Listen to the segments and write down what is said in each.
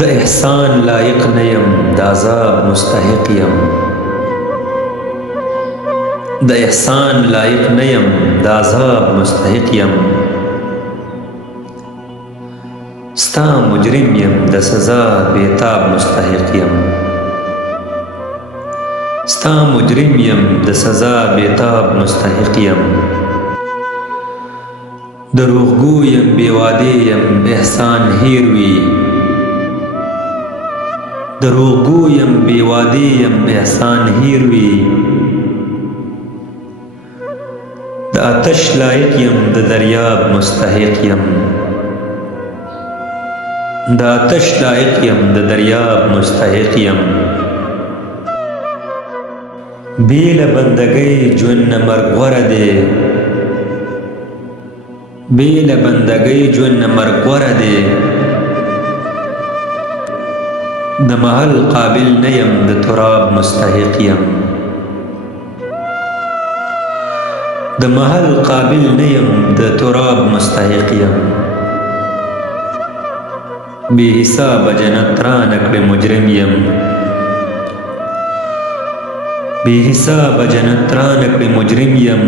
د احسان لایق نه یم د عذاب مستحق یم د احسان لایق نه یم د عذاب مستحق یم ستا مجرم یم د سزا بیتاب مستحق یم ستا مجرم یم د سزا بیتاب مستحق یم دروغگو یم بیواده یم احسان هیر وی دروغگو یم بیواده یم احسان هیر وی د آتش لایق یم د دریاب مستحق یم د آتش لایق یم د دریاب مستحق یم بیل بندگی جون مرگ غره دی بیل بندگی جون مرگ غره دی د محل قابل نیم د تراب مستحق یم د محل قابل نیم د تراب مستحق یم بی حساب جنت رانکړ مجرم یم بی حساب جنت رانکړ مجرم یم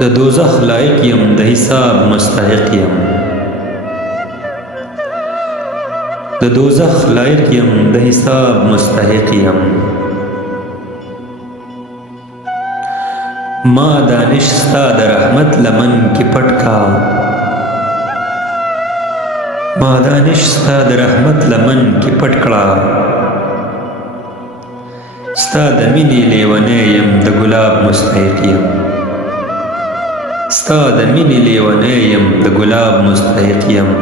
د دوزخ لایق یم د حساب مستحق یم د دوزخ لایق یم د حساب مستحق یم ما دانش ستا د رحمت لمن کې پټ کا ما دانش ستا د رحمت لمن کې پټ کړه ستا د مینې لیونی یم د ګلاب مستحق یم ستا د مینې لیونی یم د ګلاب مستحق یم